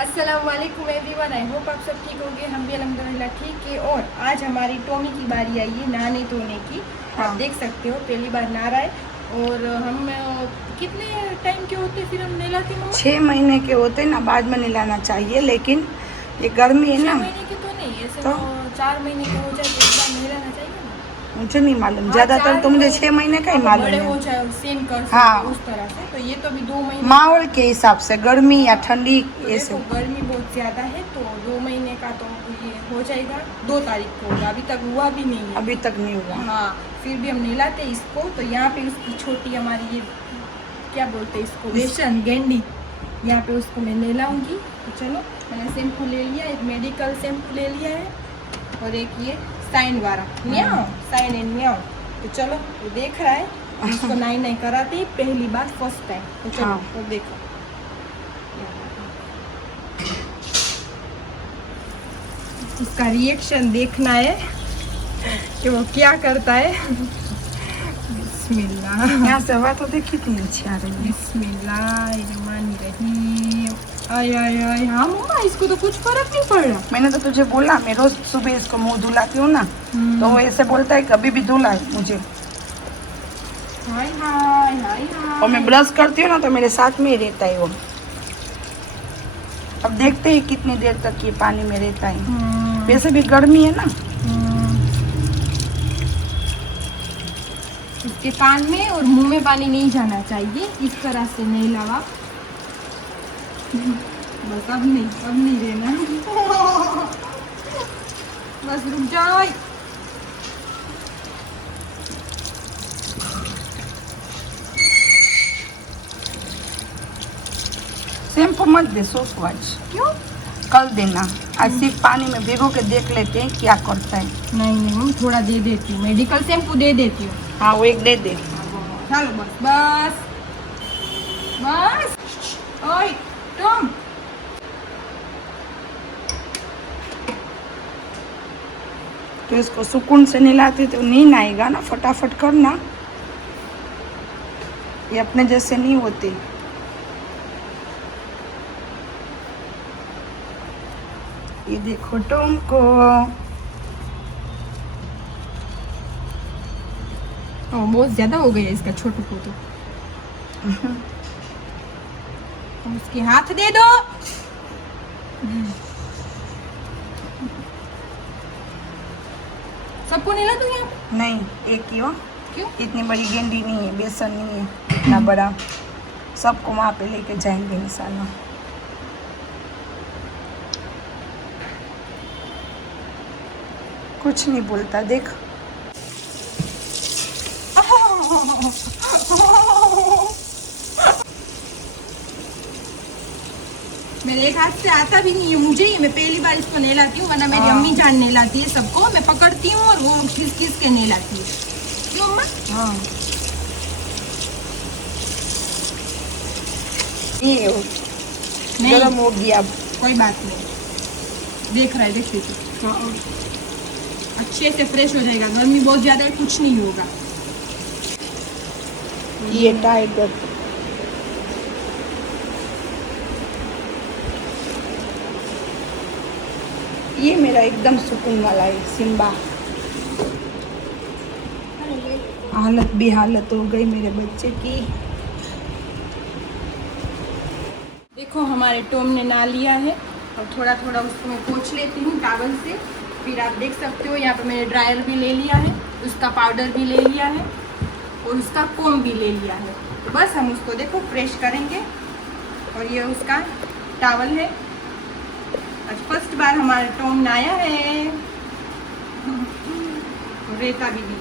अस्सलाम वालेकुम everyone, I hope आप सब ठीक होंगे। हम भी अल्हम्दुलिल्लाह ठीक है। और आज हमारी टॉमी की बारी आई है नहाने धोने की। आप देख सकते हो पहली बार नहा रहा है। और हम कितने टाइम के होते फिर हम नहलाते मम्मा? 6 महीने के होते ना, बाद में नहलाना चाहिए, लेकिन ये गर्मी है 6 ना महीने के तो नहीं, ऐसे तो 4 महीने के हो जाए तो एक बार नहलाना चाहिए ना। मुझे नहीं मालूम, हाँ, ज्यादातर तो मुझे 6 महीने का ही मालूम बड़े है। हो जाए सेम कर सकते हाँ। उस तरह से। तो ये तो अभी 2 महीने माहौल के हिसाब से गर्मी या ठंडी तो ऐसे। देखो गर्मी बहुत ज़्यादा है तो 2 महीने का तो ये हो जाएगा। 2 तारीख को होगा, अभी तक हुआ भी नहीं है। अभी तक नहीं हुआ। हाँ, फिर भी हम नहलाते इसको। तो यहाँ पे उसकी छोटी हमारी ये क्या बोलते हैं इसको, वेशन गेंडी, यहाँ पे उसको मैं नहलाऊंगी। तो चलो, मैंने शैम्पू ले लिया, एक मेडिकल शैम्पू ले लिया है और एक ये साइन वाला म्याओ, साइन एंड म्याओ। तो चलो, वो देख रहा है, इसको नाई नहीं कराते ही, पहली बार फर्स्ट टाइम। तो चलो, हाँ। तो देखो उसका रिएक्शन देखना है कि वो क्या करता है। बिस्मिल्लाह, यहाँ से हवा तो देख कितनी अच्छी आ रही है। बिस्मिल्लाहिर्रहमानिर्रहीम। आय आय आय, हाँ मम्मा, इसको तो कुछ फर्क नहीं पड़ रहा। मैंने तो तुझे बोला, मैं रोज सुबह इसको मुंह धुलाती हूँ ना, तो वो ऐसे बोलता है कभी भी धुला मुझे। हाय हाय हाय हाय। और मैं ब्रश करती हूँ ना तो मेरे साथ में ही रहता है वो। अब देखते हैं कितनी देर तक ये पानी में रहता है। वैसे भी गर्मी है ना। इसके कान में और मुंह में पानी नहीं जाना चाहिए, इस तरह से नहीं लगा। बस अब नहीं रहना। बस रुक जाओ। शैम्पू मत दे, सोच आज क्यों? कल देना। आज सिर्फ पानी में भिगो के देख लेते हैं क्या करता है। नहीं मम्मी, थोड़ा दे देती हूँ, मेडिकल शैम्पू दे देती हूँ। हाँ, वो एक दे दे। चलो बस बस बस। ओए तुम, तो इसको सुकून से नहलाती तो नींद आएगा ना। फटाफट करना, ये अपने जैसे नहीं होते। ये देखो तुमको। बहुत ज्यादा हो गया इसका छोटू को तो। उसके हाथ दे दो। सबको नहला दूं यहाँ पे? नहीं, एक ही हो। क्यों? इतनी बड़ी गेंडी नहीं है, बेसन नहीं है इतना बड़ा। सबको वहाँ पे लेके जाएंगे इंशाल्लाह। कुछ नहीं बोलता, देख। मेरे एक हाथ से आता भी नहीं है मुझे, मैं पहली बार इसको नहलाती हूँ, वरना मेरी अम्मी जान नहलाती है सबको। मैं पकड़ती हूँ और वो खिस खिस के नहलाती है। क्यों अम्मा? हाँ, ये हो, नहीं, गरम हो गया अब। कोई बात नहीं। देख रहा है, देख लीजिए, हाँ। अच्छे से फ्रेश हो जाएगा। गर्मी बहुत ज्यादा है, कुछ नहीं होगा। ये टाइगर, ये मेरा एकदम सुकून वाला है सिम्बा। हालत भी हालत हो गई मेरे बच्चे की। देखो हमारे टॉम ने नहा लिया है और थोड़ा थोड़ा उसको मैं पोंछ लेती हूँ टॉवल से। फिर आप देख सकते हो यहाँ पे मैंने ड्रायर भी ले लिया है, उसका पाउडर भी ले लिया है और उसका कोम भी ले लिया है। तो बस हम उसको देखो फ्रेश करेंगे। और ये उसका टॉवल है। आज फर्स्ट बार हमारा टॉम नहाया है। रेता भी नहीं है,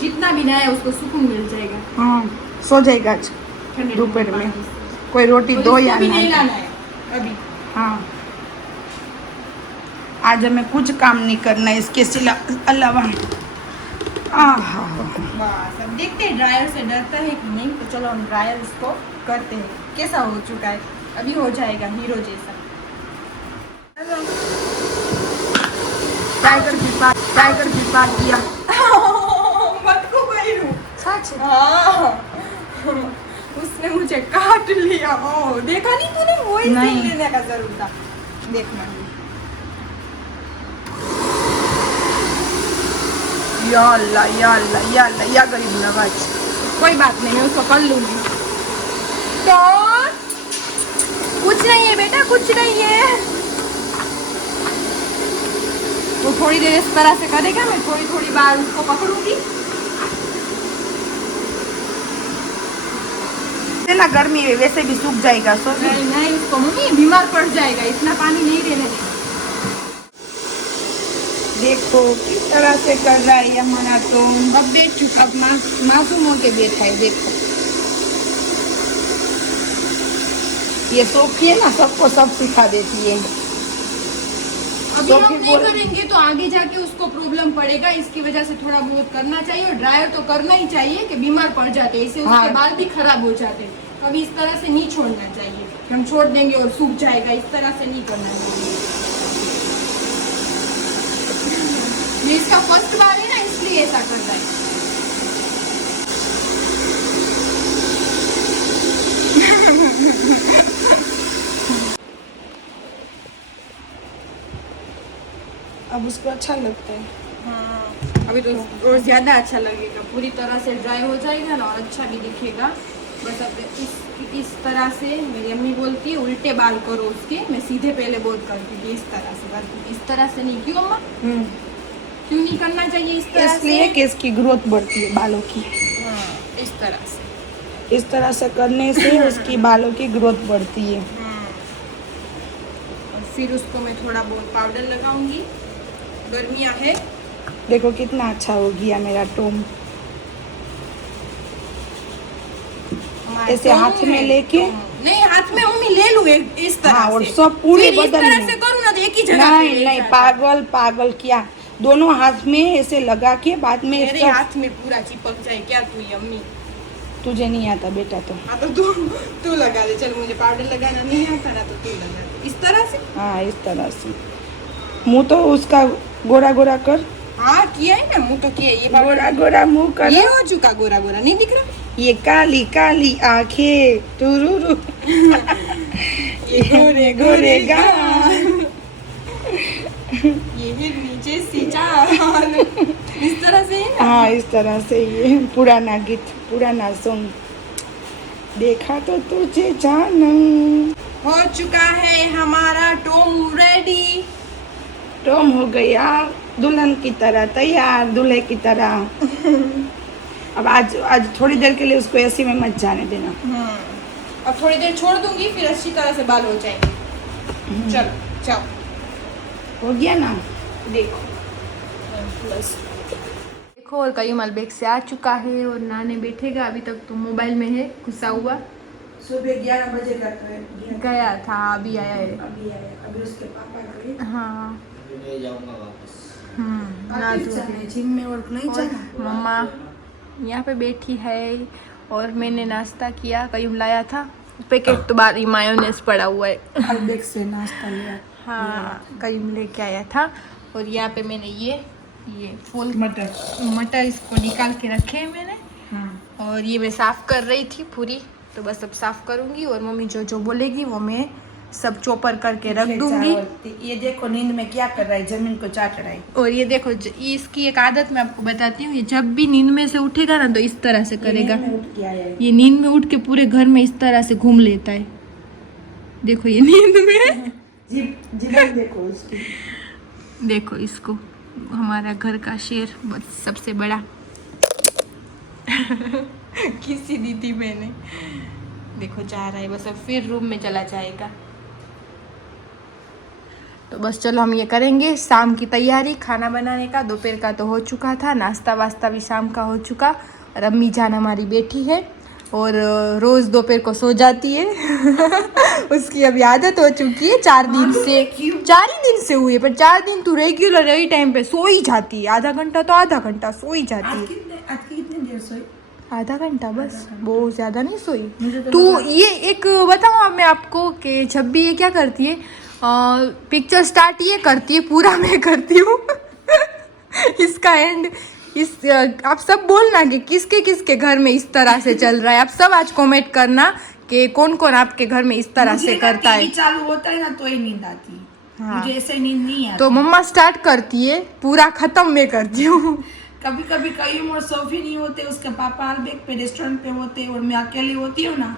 जितना भी नहाया उसको सुकून मिल जाएगा। हाँ, सो जाएगा आज ठंडे दोपहर ठंडे में। पानी से। कोई रोटी और दो इसको या भी नहीं ना। लाना है अभी। हाँ, आज हमें कुछ काम नहीं करना है इसके अलावा। बस अब देखते हैं ड्रायर से डरता है कि नहीं। तो चलो हम ड्रायर उसको करते हैं। कैसा हो चुका है, अभी हो जाएगा हीरो जैसा। टाइगर भी पार किया। मत को करूं। सच? हाँ, उसने मुझे काट लिया। ओ देखा नहीं तूने, वही नहीं। लेने का जरूर था। देखना या अल्लाह या अल्लाह या अल्लाह या गरीब नवाज। कोई बात नहीं, मैं उसको कर लूंगी। तो कुछ नहीं है बेटा, कुछ नहीं है। वो थोड़ी देर इस तरह से करेगा, मैं थोड़ी थोड़ी बार उसको पकड़ूंगी। ना गर्मी है, वैसे भी सूख जाएगा। सो नहीं नहीं, उसको मम्मी बीमार पड़ जाएगा, इतना पानी नहीं देने देगा। देखो किस तरह से कर रहा है ये हमारा टोम। अब देख चुका, अब मासूम होके बैठा है। देखो ये सोफी है ना, सबको सब सिखा देती है। अभी हम नहीं करेंगे तो आगे जाके उसको प्रॉब्लम पड़ेगा, इसकी वजह से थोड़ा बहुत करना चाहिए। और ड्रायर तो करना ही चाहिए कि बीमार पड़ जाते हैं, इससे उसके बाल भी खराब हो जाते हैं। अभी इस तरह से नहीं छोड़ना चाहिए, हम छोड़ देंगे और सूख जाएगा, इस तरह से नहीं करना चाहिए। ये इसका फर्स्ट बार है ना, इसलिए ऐसा कर रहा है। अब उसको अच्छा लगता है। हाँ, अभी तो और ज्यादा अच्छा लगेगा, पूरी तरह से ड्राई हो जाएगा ना, और अच्छा भी दिखेगा। बस अब इस तरह से मेरी अम्मी बोलती है उल्टे बाल करो उसके, मैं सीधे पहले बहुत करती थी इस तरह से, बस इस तरह से नहीं। क्यों अम्मा, क्यों नहीं करना चाहिए इस तरह से? इसलिए कि इसकी ग्रोथ बढ़ती है बालों की। हाँ, इस तरह से। इस तरह से करने से उसकी बालों की ग्रोथ बढ़ती है। और फिर उसको मैं थोड़ा बहुत पाउडर लगाऊंगी, गर्मियाँ है। देखो कितना अच्छा हो गया मेरा टोम। ऐसे हाथ में लेके, नहीं हाथ में मम्मी ले लूँ इस तरह हाँ, और से। सब पूरे फिर बदन इस तरह में। से करूँ ना तो एक ही जगह पे नहीं नहीं, पागल पागल क्या, दोनों हाथ में ऐसे लगा के बाद में मेरे इसका- हाथ में पूरा चिपक जाए क्या तू ये अम्मी? तुझे नहीं आता बेटा तो। हाँ तो तू लगा दे। चल मुझे पाउडर लगाना नहीं आता ना, तो तू लगा दे इस तरह से। हाँ इस तरह से। मुंह तो उसका गोरा गोरा कर। हाँ किया है ना, मुँह तो किया है। ये गोरा गोरा मुंह कर। ये हो चुका गोरा गोरा, नहीं दिख रहा? ये काली काली आंखें तुरुरु। ये गोरे गोरे गाल। ये है नीचे से चाल। इस तरह से है ना? हाँ इस तरह से। ये पुराना गीत, पुराना सॉन्ग। देखा तो तुझे जानम। हो चुका है हमारा टोम रेडी। टॉम हो गया दुल्हन की तरह तैयार, दूल्हे की तरह। अब आज थोड़ी देर के लिए उसको एसी में मत जाने देना। अब थोड़ी देर छोड़ दूंगी, फिर अच्छी तरह से बाल हो जाएंगे। चलो जाओ। हो गया ना? देखो बस देखो, और कई अलबेग से आ चुका है और नाने बैठेगा। अभी तक तो मोबाइल में है घुसा हुआ। सुबह 11 बजे का गया था, अभी आया है। अभी आया, अभी उसके पापा गए। हाँ जाऊंगा वापस। ना तो जिम में और नहीं जाना। मम्मा यहाँ पे बैठी है और मैंने नाश्ता किया। कयूम लाया था पैकेट, तो बाहर ही मायोनेस पड़ा हुआ है। अलबेग से नाश्ता लिया। हाँ कयूम लेके आया था। और यहाँ पे मैंने ये फूल मटर इसको निकाल के रखे हैं मैंने। हाँ। और ये मैं साफ कर रही थी पूरी, तो बस अब साफ करूँगी। और मम्मी जो जो बोलेगी वो मैं सब चॉपर करके रख दूंगी। ये देखो नींद में क्या कर रहा है, जमीन को चाट रहा है। और ये देखो इसकी एक आदत मैं आपको बताती हूँ। ये जब भी नींद में से उठेगा ना तो इस तरह से करेगा। ये नींद में उठ के पूरे घर में इस तरह से घूम लेता है। देखो ये नींद में देखो उसकी। देखो इसको, हमारा घर का शेर, बस सबसे बड़ा। किसी दी थी मैंने। देखो जा रहा है, बस अब फिर रूम में चला जाएगा। तो बस चलो हम ये करेंगे शाम की तैयारी खाना बनाने का। दोपहर का तो हो चुका था, नाश्ता वास्ता भी शाम का हो चुका। और अम्मी जान हमारी बैठी है और रोज़ दोपहर को सो जाती है। उसकी अभी आदत हो चुकी है 4 दिन से। 4 ही दिन से हुई है, पर 4 दिन तो रेगुलर यही टाइम पे सो ही जाती है। आधा घंटा तो आधा घंटा सो ही जाती है। कितनी देर सोई? आधा घंटा बस, बहुत ज़्यादा नहीं सोई। तो ये एक बताऊँ मैं आपको कि जब भी ये क्या करती है, पिक्चर स्टार्ट ये करती है, पूरा मैं करती हूँ। इसका एंड इस आप सब बोलना कि किसके किसके घर में इस तरह से चल रहा है। आप सब आज कमेंट करना कि कौन कौन आपके घर में इस तरह से करता है। टीवी चालू होता है ना तो ही नींद आती है। हाँ। मुझे ऐसे नींद नहीं आती। तो मम्मा स्टार्ट करती है, पूरा खत्म मैं करती हूँ। कभी कभी कयूम और सोफी नहीं होते, उसके पापा अलबेग पे रेस्टोरेंट पे होते और मैं अकेली होती हूँ ना,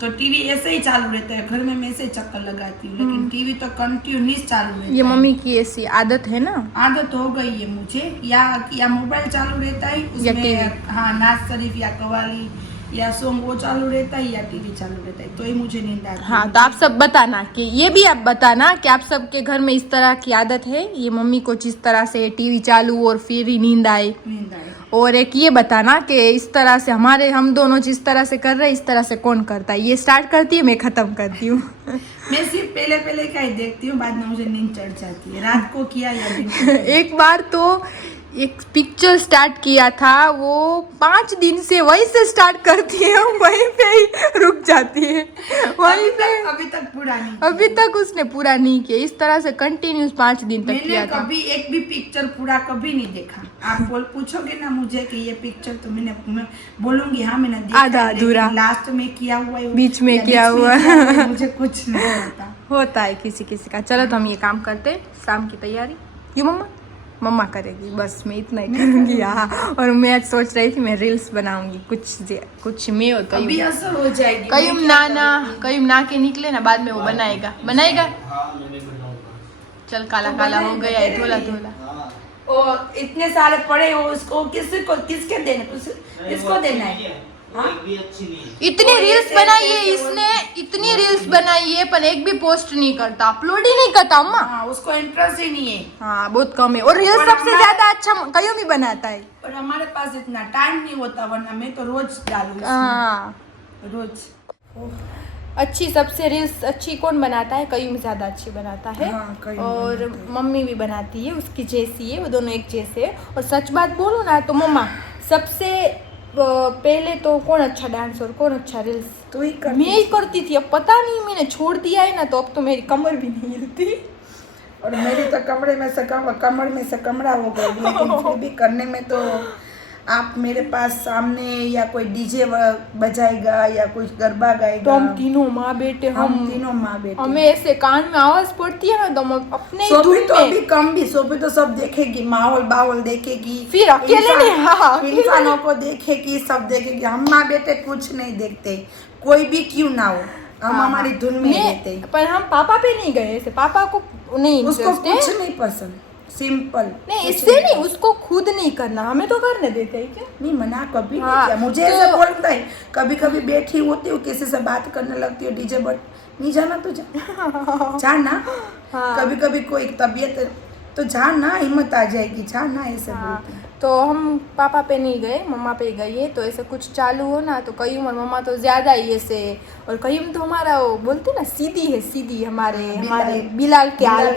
तो टीवी ऐसे ही चालू रहता है। घर में मैं ऐसे ही चक्कर लगाती हूँ, लेकिन टीवी तो कंटिन्यूस चालू रहता है। ये मम्मी की ऐसी आदत है ना, आदत हो गई है मुझे। या मोबाइल चालू रहता है या उसमें, टीवी। हाँ, नाज शरीफ या कवाली या सॉन्ग वो चालू रहता है, या टीवी चालू रहता है, तो ही मुझे नींद आती है। हाँ, तो आप सब बताना कि ये भी आप बताना कि आप सबके घर में इस तरह की आदत है, ये मम्मी को जिस तरह से टीवी चालू और फिर ही नींद आए। और एक ये बताना कि इस तरह से हम दोनों जिस तरह से कर रहे हैं, इस तरह से कौन करता है। ये स्टार्ट करती है, मैं खत्म करती हूँ। मैं सिर्फ पहले का ही देखती हूँ, बाद में मुझे नींद चढ़ जाती है। रात को किया या दिन को। एक बार तो एक पिक्चर स्टार्ट किया था, वो 5 दिन से वहीं से स्टार्ट करती है, वहीं पे ही रुक जाती है, वहीं पे। अभी तक पूरा नहीं, अभी तक उसने पूरा नहीं किया। इस तरह से कंटिन्यूस 5 दिन तक किया था। कभी एक भी पिक्चर पूरा कभी नहीं देखा। आप पूछोगे ना मुझे कि ये पिक्चर, तो मैं बोलूंगी हाँ मैंने देखा, आधा अधूरा, लास्ट में किया हुआ है, बीच में किया हुआ है, मुझे कुछ नहीं पता। होता है किसी किसी का। चलो तो हम ये काम करते हैं, शाम की तैयारी। क्यों मम्मा करेगी, बस मैं इतना ही करूँगी। हाँ, और मैं आज सोच रही थी मैं रील्स बनाऊंगी कुछ मैं और अभी असर हो जाएगी। कयूम ना के निकले ना, बाद में वो बनाएगा। चल काला काला हो गया है, धोला धोला। और इतने सारे पड़े हो, उसको किसके देना, इसको देना है। इतनी रील्स बनाई है इसने, इतनी रील्स बनाई है, पर एक भी पोस्ट नहीं करता, अपलोड ही नहीं करता अम्मा। हाँ, उसको इंटरेस्ट ही नहीं है। हाँ, बहुत कम है। और रील्स सबसे ज्यादा अच्छा कयूम ही बनाता है। और हमारे पास इतना टाइम नहीं होता, वरना मैं तो रोज डालूंगी। हाँ, रोज। अच्छी सबसे रील्स अच्छी कौन बनाता है? कयूम ज्यादा अच्छी बनाता है। हाँ, और मम्मी भी बनाती है, उसकी जैसी है, वो दोनों एक जैसे है। और सच बात बोलूं ना तो मम्मा सबसे पहले तो कौन अच्छा डांस और कौन अच्छा रील्स, तो ही मैं ही करती थी। अब पता नहीं मैंने छोड़ दिया है ना, तो अब तो मेरी कमर भी नहीं हिलती। और मेरी तो कमर में से कमरा हो गई, लेकिन फिर भी करने में तो आप मेरे पास सामने या कोई डीजे बजाएगा या कोई गरबा गाएगा, तो हम तीनों माँ बेटे, हम तीनों माँ बेटे, हमें ऐसे कान में आवाज पड़ती है ना, तो हम अपने सोफी तो अभी कम भी, सोफी तो सब देखेगी, माहौल देखेगी, फिर अकेले नहीं, हाँ, इंसानों को देखेगी, सब देखेगी। हम माँ बेटे कुछ नहीं देखते, कोई भी क्यों ना हो, हम हमारी धुन में रहते। पर हम पापा पे नहीं गए, ऐसे पापा को नहीं, उसको कुछ नहीं पसंद, सिंपल नहीं, इससे नहीं, उसको खुद नहीं करना, हमें तो करने देते हैं क्या? नहीं, मना कभी नहीं किया। मुझे ऐसे बोलता है, कभी कभी बैठी होती हूँ, किसी से बात करने लगती हूँ, डीजे बट नहीं जाना तो जाना। कभी कभी कोई तबीयत तो जाना, हिम्मत आ जाएगी, जाना, ऐसे बोलते हैं। तो हम पापा पे नहीं गए, मम्मा पे गए। तो ऐसे कुछ चालू हो ना, तो कयूम और मम्मा तो ज्यादा ही ऐसे। और कयूम तो हमारा वो बोलते ना सीधी है, सीधी हमारे बिलाल के आल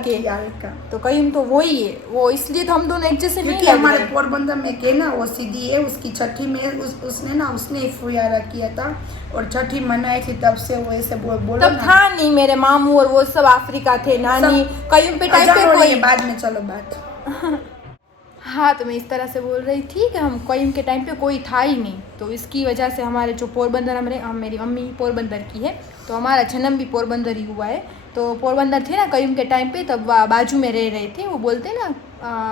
का। तो कयूम तो वही है, वो इसलिए तो हम दोनों एक जैसे नहीं लग रहे। हमारे पोरबंदर में के ना वो सीधी है, उसकी छठी में उसने फुयारा किया था और छठी मनाई थी, तब से वो ऐसे बोलो। तब था नहीं, मेरे मामू और वो सब अफ्रीका थे, नानी कयूम पे टाइप पे कोई बाद में, चलो बात। हाँ, तो मैं इस तरह से बोल रही थी कि हम कयूम के टाइम पे कोई था ही नहीं, तो इसकी वजह से हमारे जो पोरबंदर, मेरी मम्मी पोरबंदर की है, तो हमारा जन्म भी पोरबंदर ही हुआ है। तो पोरबंदर थे ना कयूम के टाइम पे, तब बाजू में रह रहे थे। वो बोलते ना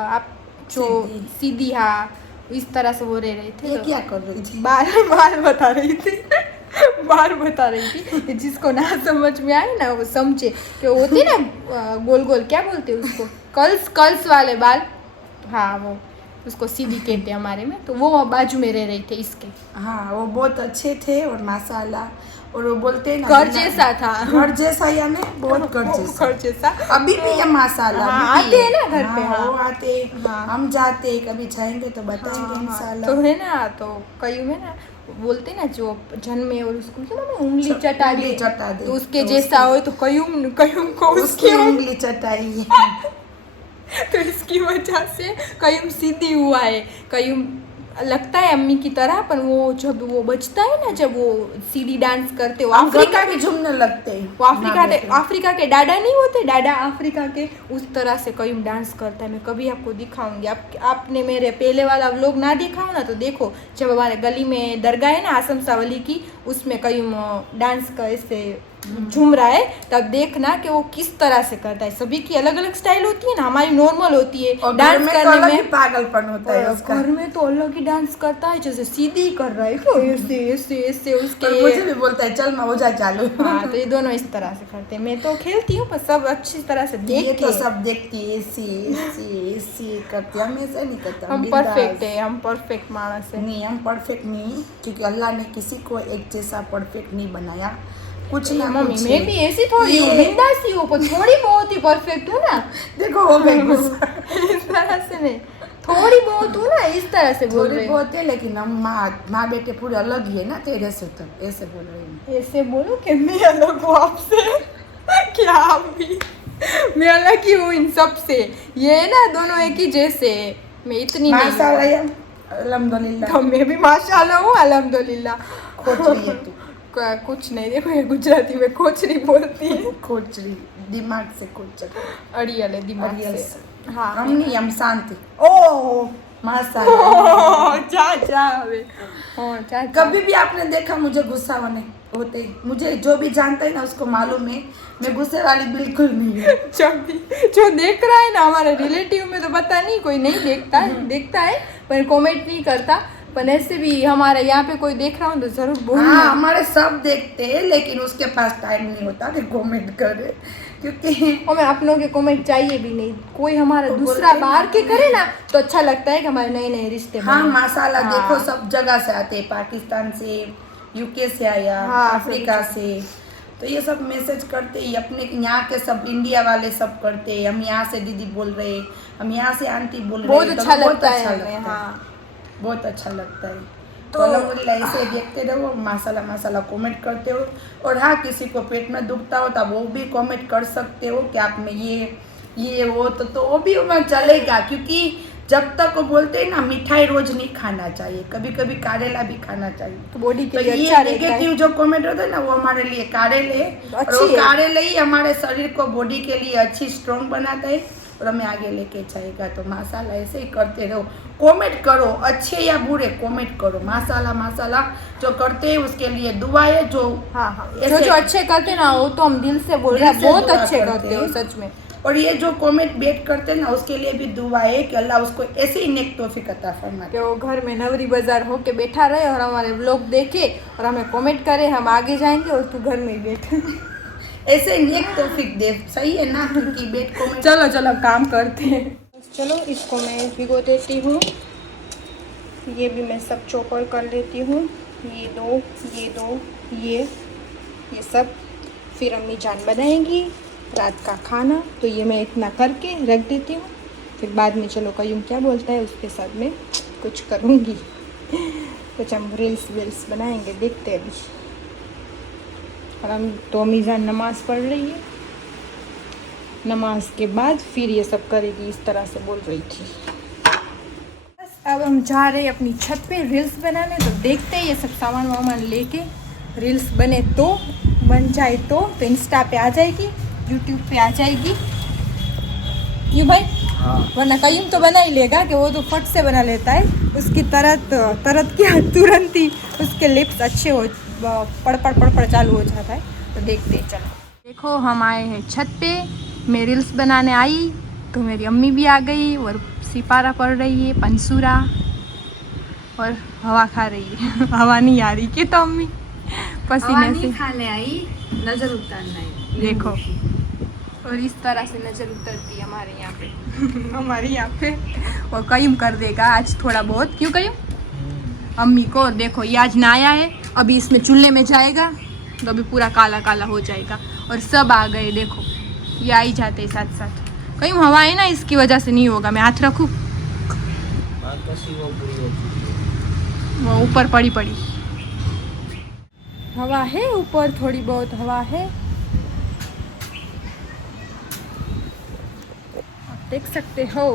आप जो सीधी, हाँ, इस तरह से वो रह रहे थे। तो क्या कर रही थी? बार बता रही थी कि जिसको ना समझ में आए ना वो समझे कि होते ना गोल गोल, क्या बोलते हैं उसको, कल्स वाले बाल। हाँ, वो उसको सीधी कहते हैं हमारे में। तो वो बाजू में रह रहे थे इसके। हाँ, वो बहुत अच्छे थे और माशाल्लाह, और वो बोलते हैं घर जैसा था, घर जैसा, यानी बहुत घर जैसा। अभी भी ये माशाल्लाह आते हैं ना घर पे। हाँ, वो आते, हम जाते, कभी जाएंगे तो बताएंगे इंशाल्लाह। तो है ना, तो कयूम है ना, बोलते ना जो जन्मे और उसको क्या ना उंगली चटा दे, तो उसके जैसा हो, तो कयूम को उसकी उंगली चटाई। तो इसकी वजह से कयूम सीधी हुआ है। कयूम लगता है अम्मी की तरह, पर वो जब वो बचता है ना, जब वो सीडी डांस करते हो, हम अफ्रीका भी झूमने लगते हैं। वो अफ्रीका के डाडा नहीं होते, डाडा अफ्रीका के, उस तरह से कयूम डांस करता है। मैं कभी आपको दिखाऊंगी। आपने मेरे पहले वाला व्लॉग ना देखा हो ना तो देखो, जब हमारे गली में दरगाह है ना आसम सावली की, उसमें कयूम डांस का ऐसे झूम रहा है, तब देखना कि वो किस तरह से करता है। सभी की अलग अलग स्टाइल होती है ना, हमारी नॉर्मल होती है डांस करने में, पागलपन होता है उसका। घर में तो अलग ही डांस करता है, जैसे सीधी कर रहा है क्यों, ऐसे ऐसे ऐसे उसके। मुझे भी बोलता है चल हो जा चालू। हाँ, तो ये दोनों इस तरह से करते हैं। मैं तो खेलती हूँ पर सब अच्छी तरह से देख ये के। तो सब देखती है, ऐसी करती, हम ऐसा नहीं करते। हम परफेक्ट है, हम परफेक्ट मानस है। नहीं, हम परफेक्ट नहीं, क्योंकि अल्लाह ने किसी को एक जैसा परफेक्ट नहीं बनाया। कुछ ना मम्मी कुछ मैं भी ऐसी थोड़ी हूँ, बिंदासी हूँ, पर थोड़ी बहुत ही परफेक्ट हूँ ना। देखो हो गई गुस्सा। इस तरह से नहीं, थोड़ी बहुत हूँ ना, इस तरह से बोल थोड़ी रही हूँ। बहुत है, लेकिन हम माँ बेटे पूरे अलग ही है ना तेरे से, तो ऐसे बोल रही हूँ। ऐसे बोलो कि मैं अलग हूँ आपसे। क्या आप भी, मैं अलग ही हूँ इन सब से। ये ना दोनों एक ही जैसे है, मैं इतनी नहीं हूँ। माशाल्लाह, अल्हम्दुलिल्लाह। तो मैं भी माशाल्लाह हूँ, अल्हम्दुलिल्लाह। खोच रही है तू। कुछ नहीं, देखो ये गुजराती में खोचरी बोलती है। खोच रही, दिमाग से खोच रही। अड़ियल है दिमाग अड़ियल से। हाँ, हम नहीं, हम शांति। ओ माशाल्लाह। कभी कभी भी आपने देखा मुझे गुस्सा होते, मुझे जो भी जानता है ना उसको मालूम है मैं गुस्से वाली बिल्कुल नहीं हूँ। जो देख रहा है ना हमारे रिलेटिव में तो पता नहीं, कोई नहीं देखता है पर कमेंट नहीं करता। पर ऐसे भी हमारे यहाँ पे कोई देख रहा हो तो जरूर बोलना। हाँ, हमारे सब देखते हैं, लेकिन उसके पास टाइम नहीं होता कि कमेंट करे, क्योंकि हमें अपनों के कमेंट चाहिए भी नहीं। कोई हमारा तो दूसरा बोलते बाहर ना, के करे ना तो अच्छा लगता है कि हमारे नए नए रिश्ते हाँ बने। माशाल्लाह। हाँ। देखो सब जगह से आते हैं, पाकिस्तान से, यूके से आया, हाँ, अफ्रीका से, तो ये सब मैसेज करते ही। अपने यहाँ के सब इंडिया वाले सब करते, हम यहाँ से दीदी बोल रहे, हम यहाँ से आंटी बोल रहे, बहुत अच्छा लगता है हमें। हाँ, बहुत अच्छा लगता है। तो अल्हम्दुलिल्लाह ऐसे देखते रहो, माशाल्लाह माशाल्लाह कमेंट करते हो। और हाँ, किसी को पेट में दुखता हो तो वो भी कमेंट कर सकते हो कि आप में ये वो तो वो भी उम्र चलेगा, क्योंकि जब तक वो बोलते हैं ना मिठाई रोज नहीं खाना चाहिए, कभी कभी कारेला भी खाना चाहिए, तो बॉडी के तो लिए ये अच्छा रहता है। नेगेटिव जो कमेंट होता है ना वो हमारे लिए कारेल है, और वो कारेल ही हमारे शरीर को, बॉडी के लिए अच्छी स्ट्रॉन्ग बनाता है और हमें आगे लेके जाएगा। तो माशाल्लाह ऐसे ही करते रहो, कमेंट करो, अच्छे या बुरे कमेंट करो। माशाल्लाह माशाल्लाह जो करते हैं उसके लिए दुआ है। जो हाँ, ऐसे जो अच्छे करते ना वो तो हम दिल से बोल रहे हैं, दिल से बहुत दुआ अच्छे करते करते हो हैं। सच में। और ये जो कमेंट बेट करते हैं ना उसके लिए भी दुआ है कि अल्लाह उसको ऐसे ही नेक तौफीक अता फरमाए, कि वो घर में नवरी बाजार होके बैठा रहे और हमारे व्लॉग देखे और हमें कमेंट करे, हम आगे जाएंगे और तू घर में ही बैठे। ऐसे नेक तौफीक दे। सही है ना, क्योंकि बेट कमेंट। चलो काम करते हैं। चलो इसको मैं भिगो देती हूँ। ये भी मैं सब चॉपर कर लेती हूँ, ये दो ये सब। फिर अम्मी जान बनाएंगी रात का खाना, तो ये मैं इतना करके रख देती हूँ। फिर बाद में चलो कयूम क्या बोलता है उसके साथ में कुछ करूँगी। कुछ हम रील्स बनाएंगे, देखते हैं अभी। और हम तो अम्मी जान नमाज़ पढ़ रही है, नमाज के बाद फिर ये सब करेगी, इस तरह से बोल रही थी। बस अब हम जा रहे हैं अपनी छत पे रील्स बनाने, तो देखते हैं ये सब सामान वामान लेके रील्स बन जाए तो इंस्टा पे आ जाएगी, यूट्यूब पे आ जाएगी। क्यों भाई? हाँ। वरना कयूम तो बना ही लेगा कि वो तो फट से बना लेता है। उसकी तरत क्या तुरंत ही उसके लिप्स अच्छे हो पड़ चालू हो जाता है। तो देखते हैं, चलो। देखो हम आए हैं छत पे, मैं रील्स बनाने आई तो मेरी अम्मी भी आ गई और सिपारा पड़ रही है, पंसूरा, और हवा खा रही है। हवा नहीं आ रही कि तो अम्मी पसीने से खाने आई, नजर उतारना आई। देखो, और इस तरह से नज़र उतरती है हमारे यहाँ पे। हमारे यहाँ पे और कयूम कर देगा आज थोड़ा बहुत। क्यों कयूम? अम्मी को देखो, ये आज नया है, अभी इसमें चूल्हे में जाएगा तो अभी पूरा काला काला हो जाएगा। और सब आ गए, देखो ये आ ही जाते हैं साथ साथ। कयूम हवा है ना, इसकी वजह से नहीं होगा। मैं हाथ रखूँ? वो ऊपर पड़ी हवा है, ऊपर थोड़ी बहुत हवा है, आप देख सकते हो।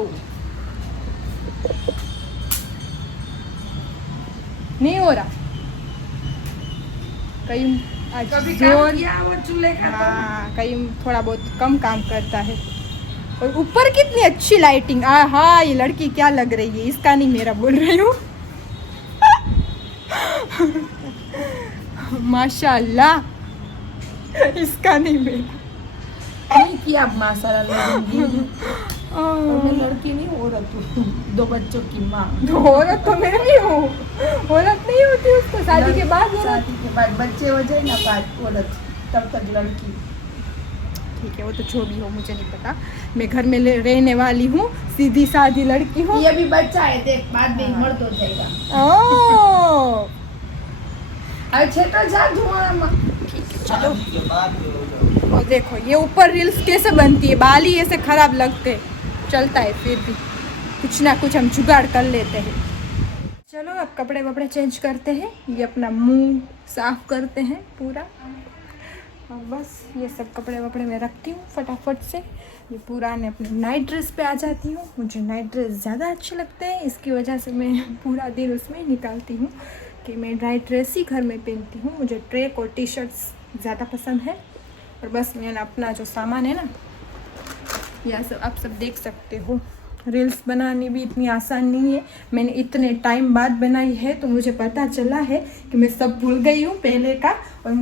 नहीं हो रहा कहीं आज कभी जोर काम किया वो चूल्हे का तो हाँ कहीं थोड़ा बहुत कम काम करता है। और ऊपर कितनी अच्छी लाइटिंग हाँ ये लड़की क्या लग रही है, इसका नहीं मेरा बोल रही हूँ माशाल्लाह इसका नहीं मेरा नहीं किया अब माशाल्लाह लगेंगी। और मैं लड़की नहीं औरत हूँ, 2 बच्चों की माँ। तो औरत तो मैं भी हूँ, औरत नहीं होती उसको शादी के बाद औरत। शादी के बाद बच्चे हो जाए ना बाद औरत, तब तक लड़की। ठीक है वो तो जो भी हो मुझे नहीं पता, मैं घर में रहने वाली हूँ, सीधी सादी लड़की हूँ। ये भी बच्चा है देख, बाद में मर्द हो जाएगा। ओह अच्छे तो जा धुआं। चलो और देखो ये ऊपर रील्स कैसे बनती है, बाल ही ऐसे खराब लगते, चलता है फिर भी कुछ ना कुछ हम जुगाड़ कर लेते हैं। चलो अब कपड़े वपड़े चेंज करते हैं, ये अपना मुंह साफ करते हैं पूरा, और बस ये सब कपड़े वपड़े मैं रखती हूँ फटाफट से। ये पुराने अपने नाइट ड्रेस पे आ जाती हूँ, मुझे नाइट ड्रेस ज़्यादा अच्छे लगते हैं, इसकी वजह से मैं पूरा दिन उसमें निकालती हूँ कि मैं नाइट ड्रेस ही घर में पहनती हूँ। मुझे ट्रैक और टी शर्ट्स ज़्यादा पसंद है। और बस मैंने अपना जो सामान है ना, यह सब आप सब देख सकते हो। रील्स बनानी भी इतनी आसान नहीं है, मैंने इतने टाइम बाद बनाई है, तो मुझे पता चला है कि मैं सब भूल गई हूँ पहले का, और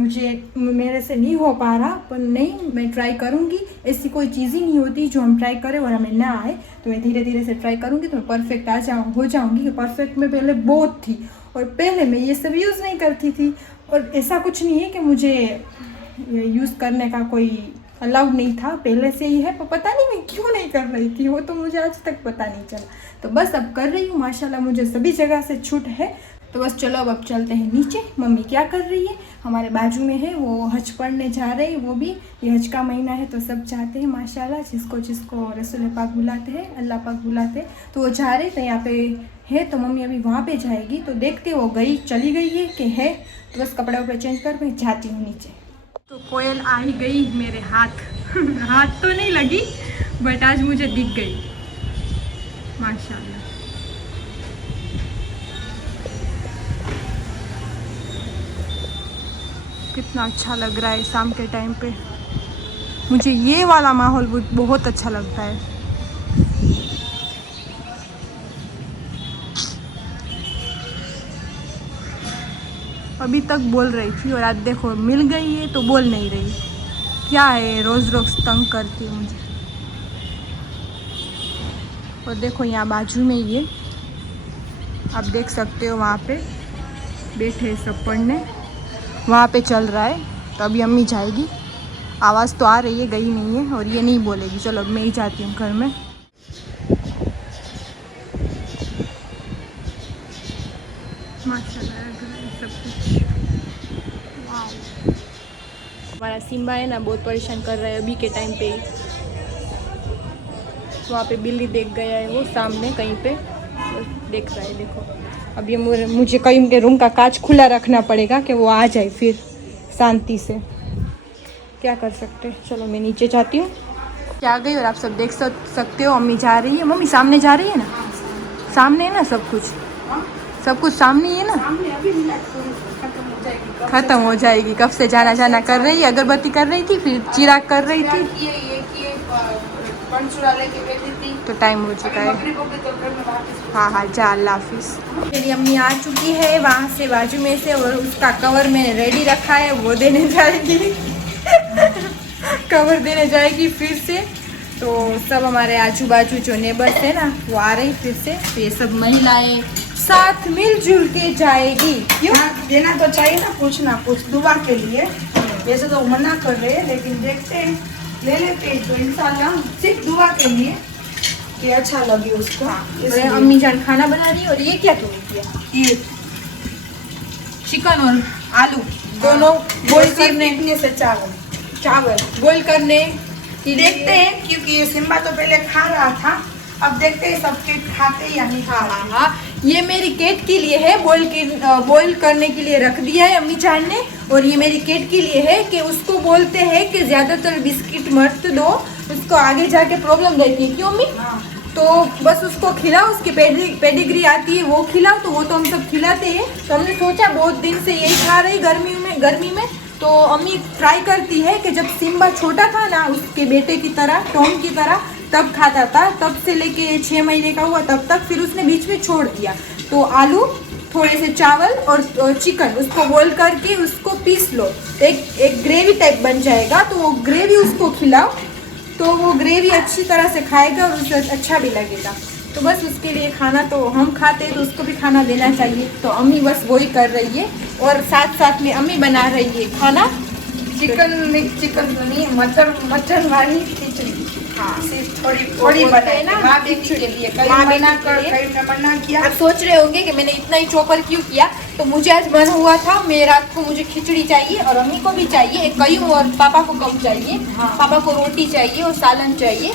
मेरे से नहीं हो पा रहा, पर नहीं मैं ट्राई करूँगी। ऐसी कोई चीज़ ही नहीं होती जो हम ट्राई करें और हमें ना आए, तो मैं धीरे धीरे से ट्राई करूँगी तो मैं परफेक्ट हो जाऊँगी। परफेक्ट में पहले बहुत थी, और पहले मैं ये सब यूज़ नहीं करती थी, और ऐसा कुछ नहीं है कि मुझे यूज़ करने का कोई अलाउड नहीं था, पहले से ही है, पर पता नहीं मैं क्यों नहीं कर रही थी, वो तो मुझे आज तक पता नहीं चला। तो बस अब कर रही हूँ, माशाल्लाह मुझे सभी जगह से छूट है। तो बस चलो अब चलते हैं नीचे। मम्मी क्या कर रही है, हमारे बाजू में है, वो हज पढ़ने जा रहे हैं। वो भी ये हज का महीना है तो सब चाहते हैं माशाल्लाह, जिसको रसूल पाक बुलाते हैं, अल्लाह पाक बुलाते हैं, तो वो जा रहे। तो यहाँ पे है तो मम्मी अभी वहाँ पे जाएगी, तो देखते वो चली गई है कि है। तो बस कपड़े वपड़े चेंज कर मैं जाती हूँ नीचे। तो कोयल आ ही गई मेरे हाथ हाथ तो नहीं लगी, बट आज मुझे दिख गई माशाल्लाह। कितना अच्छा लग रहा है शाम के टाइम पे, मुझे ये वाला माहौल बहुत अच्छा लगता है। अभी तक बोल रही थी और आज देखो मिल गई है तो बोल नहीं रही, क्या है रोज़ रोज़ तंग करती है मुझे। और देखो यहाँ बाजू में ये आप देख सकते हो, वहाँ पे बैठे सब पढ़ने, वहाँ पे चल रहा है। तो अभी अम्मी जाएगी, आवाज़ तो आ रही है, गई नहीं है, और ये नहीं बोलेगी। चलो अब मैं ही जाती हूँ घर में। माशाल्लाह सब कुछ वाह। हमारा सिम्बा है ना बहुत परेशान कर रहा है अभी के टाइम पे ही। वहाँ पे बिल्ली देख गया है, वो सामने कहीं पे देख रहा है। देखो अब ये मुझे कहीं के रूम का कांच खुला रखना पड़ेगा कि वो आ जाए फिर शांति से, क्या कर सकते। चलो मैं नीचे जाती हूँ, क्या गई। और आप सब देख सकते हो अम्मी जा रही है। मम्मी सामने जा रही है ना, सामने है ना सब कुछ सामने ही है ना, खत्म हो जाएगी। कब से जाना कर रही है, अगरबत्ती कर रही थी, फिर चिराग कर रही थी, तो टाइम हो चुका है। हाँ जा, अल्लाह हाफिज़। मेरी अम्मी आ चुकी है वहाँ से बाजू में से, और उसका कवर मैंने रेडी रखा है, वो देने जाएगी कवर देने जाएगी फिर से। तो सब हमारे आजू बाजू जो नेबर्स है ना, वो आ रही फिर से, तो ये सब महिलाएं साथ मिलजुल के जाएगी। क्यों देना तो चाहिए ना, कुछ दुआ के लिए। वैसे तो मना कर रहे हैं, लेकिन देखते हैं, ले लेते हैं तो इंशाल्लाह, सिर्फ दुआ के लिए कि अच्छा लगे उसको। इसलिए अम्मी जान खाना बना रही है। और ये क्या तुमने किया, ये चिकन और आलू दोनों बॉईल करने, इतने से चावल बॉईल करने देखते हैं, क्योंकि ये सिम्बा तो पहले खा रहा था, अब देखते हैं सब केट खाते या नहीं खाते। हाँ, ये मेरी केट के लिए है, बॉईल करने के लिए रख दिया है अम्मी जान ने। और ये मेरी केट के लिए है कि उसको बोलते हैं कि ज़्यादातर बिस्किट मत दो, उसको आगे जाके प्रॉब्लम रहती है। क्यों अम्मी? हाँ, तो बस उसको खिलाओ, उसकी पेडिग्री आती है वो खिलाओ, तो वो तो हम सब खिलाते हैं। तो हमने सोचा बहुत दिन से यही खा रही गर्मी में, तो अम्मी ट्राई करती है कि जब सिम्बा छोटा था ना, उसके बेटे की तरह, टॉम की तरह, तब खाता था, तब से लेके 6 महीने का हुआ तब तक, फिर उसने बीच में छोड़ दिया। तो आलू, थोड़े से चावल और चिकन, उसको बॉईल करके उसको पीस लो, एक ग्रेवी टाइप बन जाएगा। तो वो ग्रेवी उसको खिलाओ, तो वो ग्रेवी अच्छी तरह से खाएगा और उसे अच्छा भी लगेगा। तो बस उसके लिए खाना तो हम खाते हैं, तो उसको भी खाना देना चाहिए। तो अम्मी बस वही कर रही है, और साथ साथ में अम्मी बना रही है खाना, चिकन तो नहीं, मटन वाली खिचड़ी। हाँ, सिर्फ थोड़ी बनाए ना माँ बेटी के लिए, कई मना किया। आप सोच रहे होंगे कि मैंने इतना ही चॉपर क्यों किया, तो मुझे आज मन हुआ था, मैं रात को मुझे खिचड़ी चाहिए और अम्मी को भी चाहिए, एक कई और पापा को कम चाहिए। हाँ। पापा को रोटी चाहिए और सालन चाहिए।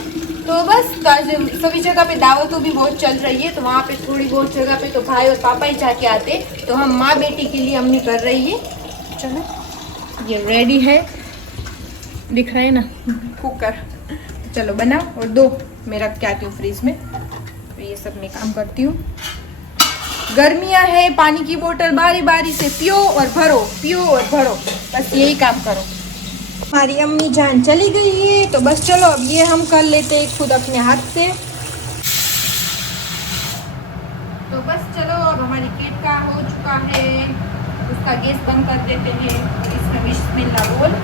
तो बस तो आज सभी जगह पे दावतों भी बहुत चल रही है, तो वहाँ पे थोड़ी बहुत जगह पे तो भाई और पापा ही जाके आते, तो हम माँ बेटी के लिए अम्मी कर रही है। चलो ये रेडी है, दिख रहा है ना कुकर, चलो बनाओ और दो, मैं रख के आती हूँ फ्रीज में। तो ये सब मैं काम करती हूँ। गर्मियाँ है, पानी की बोतल बारी बारी से पियो और भरो, पियो और भरो, बस यही काम करो। हमारी अम्मी जान चली गई है, तो बस चलो अब ये हम कर लेते हैं खुद अपने हाथ से। तो बस चलो अब हमारी केक का हो चुका है, उसका गैस बंद कर देते हैं और इसमें बिस्मिल्लाह बोल।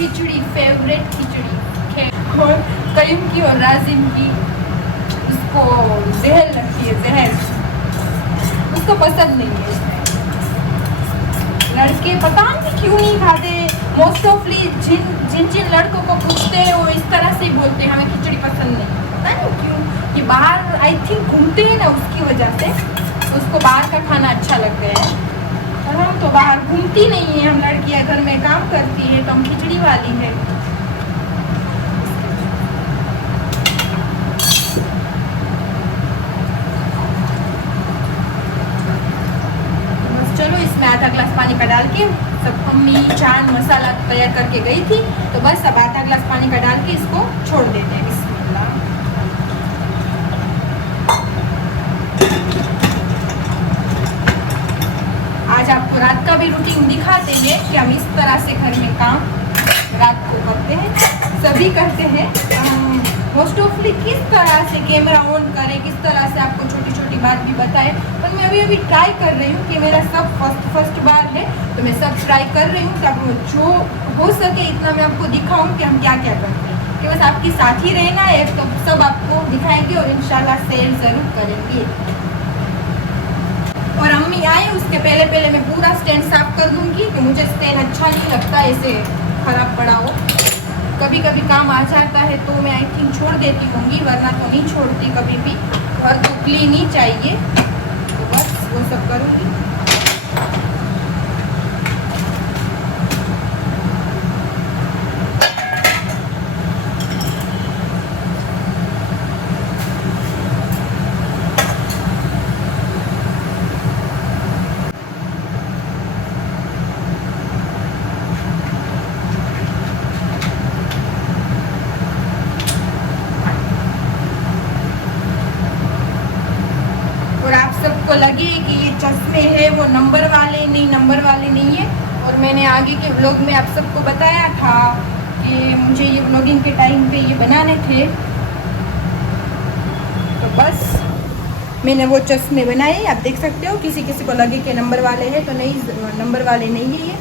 खिचड़ी, फेवरेट खिचड़ी, और करीम की और राजिम की, उसको जहर लगती है, जहर उसको पसंद नहीं है। लड़के पता नहीं क्यों नहीं खाते, मोस्ट ऑफली जिन लड़कों को पूछते हैं वो इस तरह से ही बोलते हैं, हमें खिचड़ी पसंद नहीं, पता नहीं क्यों, कि बाहर आई थिंक घूमते हैं ना, उसकी वजह से उसको बाहर का खाना अच्छा लगता है। और हम तो बाहर घूमती नहीं है, हम लड़कियां घर में काम करती है, तो हम खिचड़ी वाली है। बस चलो इसमें आधा ग्लास पानी का डाल के, सब अम्मी चाट मसाला तैयार करके गई थी, तो बस अब आधा ग्लास पानी का डाल के इसको छोड़ देते हैं। बिस्मिल्लाह। आज आपको रात का भी रूटीन दिखाते हैं कि हम इस तरह से घर में काम रात को करते हैं, सभी करते हैं। मोस्ट ऑफली किस तरह से कैमरा ऑन करें, किस तरह से आपको छोटी छोटी बात भी बताएं, पर मैं अभी ट्राई कर रही हूँ कि मेरा सब फर्स्ट बार है, तो मैं सब ट्राई कर रही हूँ कि आप जो हो सके इतना मैं आपको दिखाऊँ कि हम क्या क्या करते हैं, कि बस आपके साथ ही रहना है, तो सब आपको दिखाएंगे और इंशाल्लाह सेल ज़रूर करेंगे। और अम्मी आए उसके पहले मैं पूरा स्टैंड साफ कर दूंगी, कि मुझे स्टैंड अच्छा नहीं लगता ऐसे खराब पड़ा हो। कभी कभी काम आ जाता है तो मैं आई थिंक छोड़ देती होंगी, वरना तो नहीं छोड़ती कभी भी, और तो क्लीन ही चाहिए, तो बस वो सब करूँगी। सबको लगे कि ये चश्मे है वो नंबर वाले नहीं है। और मैंने आगे के व्लॉग में आप सबको बताया था कि मुझे ये व्लॉगिंग के टाइम पे ये बनाने थे, तो बस मैंने वो चश्मे बनाए, आप देख सकते हो। किसी किसी को लगे कि नंबर वाले हैं, तो नहीं, नंबर वाले नहीं है ये।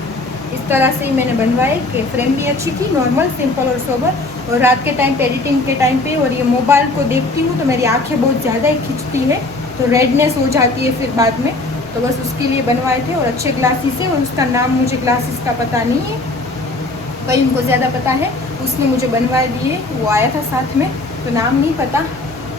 इस तरह से ही मैंने बनवाए कि फ्रेम भी अच्छी थी, नॉर्मल सिंपल और सोबर। और रात के टाइम पे, एडिटिंग के टाइम पे, और ये मोबाइल को देखती हूँ तो मेरी आँखें बहुत ज़्यादा ही खिंचती है, तो रेडनेस हो जाती है फिर बाद में, तो बस उसके लिए बनवाए थे। और अच्छे ग्लासेस है, और उसका नाम मुझे ग्लासेस का पता नहीं है, भाई उनको ज़्यादा पता है, उसने मुझे बनवा दिए, वो आया था साथ में, तो नाम नहीं पता।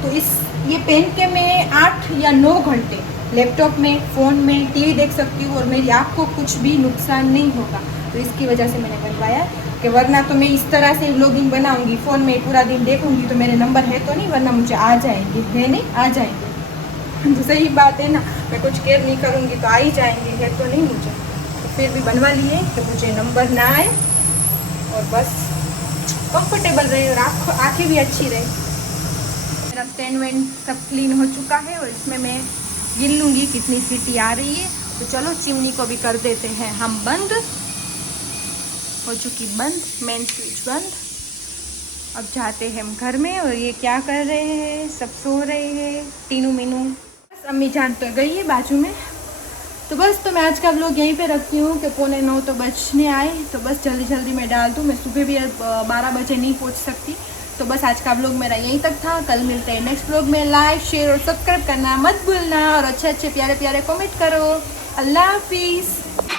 तो ये पहन के मैं 8 या 9 घंटे लैपटॉप में, फ़ोन में, टीवी देख सकती हूँ, और मेरी आँख को कुछ भी नुकसान नहीं होगा। तो इसकी वजह से मैंने बनवाया, कि वरना तो मैं इस तरह से व्लॉगिंग बनाऊँगी, फ़ोन में पूरा दिन देखूँगी, तो मेरे नंबर है तो नहीं, वरना मुझे आ जाएंगे, है नहीं, आ जाएंगे। तो सही बात है ना, मैं कुछ केयर नहीं करूँगी तो आ ही जाएंगे, है तो नहीं मुझे, तो फिर भी बनवा लिए कि मुझे नंबर ना आए और बस कंफर्टेबल रहे और आँखें भी अच्छी रहे। मेरा स्टैंड वैंड सब क्लीन हो चुका है और इसमें मैं गिन लूँगी कितनी सीटी आ रही है। तो चलो चिमनी को भी कर देते हैं हम बंद। हो चुकी बंद, मेन स्विच बंद। अब जाते हैं हम घर में और ये क्या कर रहे हैं, सब सो रहे हैं, टीनू मीनू। बस अम्मी जान तो गई है बाजू में। तो बस तो मैं आज का व्लॉग यहीं पे रखती हूँ कि 8:45 तो बजने आए, तो बस जल्दी जल्दी मैं डाल दूँ। मैं सुबह भी 12 बजे नहीं पहुँच सकती। तो बस आज का व्लॉग मेरा यहीं तक था। कल मिलते हैं नेक्स्ट व्लॉग में। लाइक शेयर और सब्सक्राइब करना मत भूलना और अच्छे अच्छे प्यारे प्यारे कमेंट करो। अल्लाह हाफिज़।